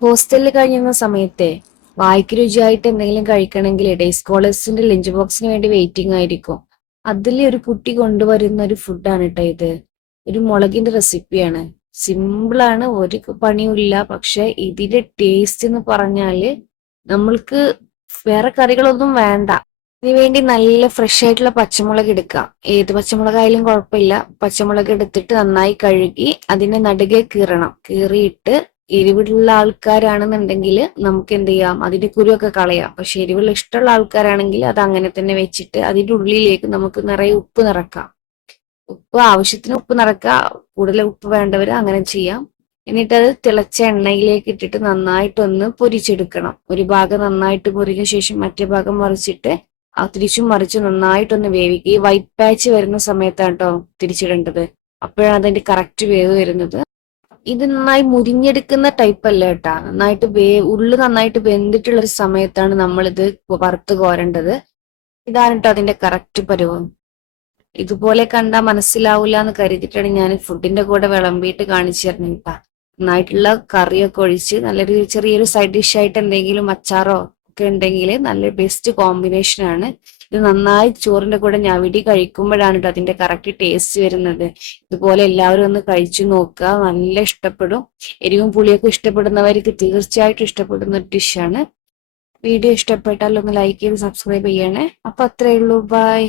ഹോസ്റ്റലിൽ കഴിയുന്ന സമയത്തെ വായ്ക്ക് രുചിയായിട്ട് എന്തെങ്കിലും കഴിക്കണമെങ്കിൽ ഡേ സ്കോളേഴ്സിന്റെ ലഞ്ച് ബോക്സിന് വേണ്ടി വെയിറ്റിംഗ് ആയിരിക്കും. അതിൽ ഒരു കുട്ടി കൊണ്ടുവരുന്ന ഒരു ഫുഡാണ് കേട്ടോ ഇത്. ഒരു മുളകിന്റെ റെസിപ്പിയാണ്. സിമ്പിളാണ്, ഒരു പണിയുമില്ല. പക്ഷെ ഇതിന്റെ ടേസ്റ്റ് എന്ന് പറഞ്ഞാല് നമ്മൾക്ക് വേറെ കറികളൊന്നും വേണ്ട. ഇതിനു വേണ്ടി നല്ല ഫ്രഷ് ആയിട്ടുള്ള പച്ചമുളക് എടുക്കാം. ഏത് പച്ചമുളകായാലും കുഴപ്പമില്ല. പച്ചമുളക് എടുത്തിട്ട് നന്നായി കഴുകി അതിനെ നടുകെ കീറണം. കീറിയിട്ട് എരിവുള്ള ആൾക്കാരാണെന്നുണ്ടെങ്കിൽ നമുക്ക് എന്ത് ചെയ്യാം, അതിന്റെ കുരുവൊക്കെ കളയാം. പക്ഷെ എരിവുള്ള ഇഷ്ടമുള്ള ആൾക്കാരാണെങ്കിൽ അത് അങ്ങനെ തന്നെ വെച്ചിട്ട് അതിന്റെ ഉള്ളിലേക്ക് നമുക്ക് നിറയെ ഉപ്പ് നിറക്കാം. ഉപ്പ് ആവശ്യത്തിന് ഉപ്പ് നിറക്കുക. കൂടുതൽ ഉപ്പ് വേണ്ടവർ അങ്ങനെ ചെയ്യാം. എന്നിട്ട് അത് തിളച്ച എണ്ണയിലേക്ക് ഇട്ടിട്ട് നന്നായിട്ടൊന്ന് പൊരിച്ചെടുക്കണം. ഒരു ഭാഗം നന്നായിട്ട് പൊരിഞ്ഞ ശേഷം മറ്റേ ഭാഗം മറിച്ചിട്ട് തിരിച്ചും മറിച്ച് നന്നായിട്ടൊന്ന് വേവിക്കുക. ഈ വൈറ്റ് പാച്ച് വരുന്ന സമയത്താണ് കേട്ടോ തിരിച്ചിടേണ്ടത്. അപ്പോഴാണ് അതിന്റെ കറക്റ്റ് വേവ് വരുന്നത്. ഇത് നന്നായി മുരിഞ്ഞെടുക്കുന്ന ടൈപ്പ് അല്ല കേട്ടാ. നന്നായിട്ട് ഉള്ളു നന്നായിട്ട് വെന്തിട്ടുള്ള ഒരു സമയത്താണ് നമ്മളിത് വറുത്ത് കോരേണ്ടത്. ഇതാണ് കേട്ടോ അതിന്റെ കറക്റ്റ് പരുവം. ഇതുപോലെ കണ്ടാൽ മനസ്സിലാവൂല എന്ന് കരുതിയിട്ടാണ് ഞാൻ ഫുഡിന്റെ കൂടെ വിളമ്പിയിട്ട് കാണിച്ചു തരുന്നത് കേട്ടാ. നന്നായിട്ടുള്ള കറിയൊക്കെ ഒഴിച്ച് നല്ലൊരു ചെറിയൊരു സൈഡ് ഡിഷ് ആയിട്ട് എന്തെങ്കിലും അച്ചാറോ ഒക്കെ ഉണ്ടെങ്കിൽ നല്ല ബെസ്റ്റ് കോമ്പിനേഷൻ ആണ്. ഇത് നന്നായി ചോറിന്റെ കൂടെ ഞവിടി കഴിക്കുമ്പോഴാണ് കേട്ടോ അതിന്റെ കറക്റ്റ് ടേസ്റ്റ് വരുന്നത്. ഇതുപോലെ എല്ലാവരും ഒന്ന് കഴിച്ചു നോക്കുക, നല്ല ഇഷ്ടപ്പെടും. എരിവും പുളിയൊക്കെ ഇഷ്ടപ്പെടുന്നവർക്ക് തീർച്ചയായിട്ടും ഇഷ്ടപ്പെടുന്ന ഒരു ഡിഷാണ്. വീഡിയോ ഇഷ്ടപ്പെട്ടാൽ ഒന്ന് ലൈക്ക് ചെയ്ത് സബ്സ്ക്രൈബ് ചെയ്യണേ. അപ്പൊ അത്രേ ഉള്ളൂ, ബൈ.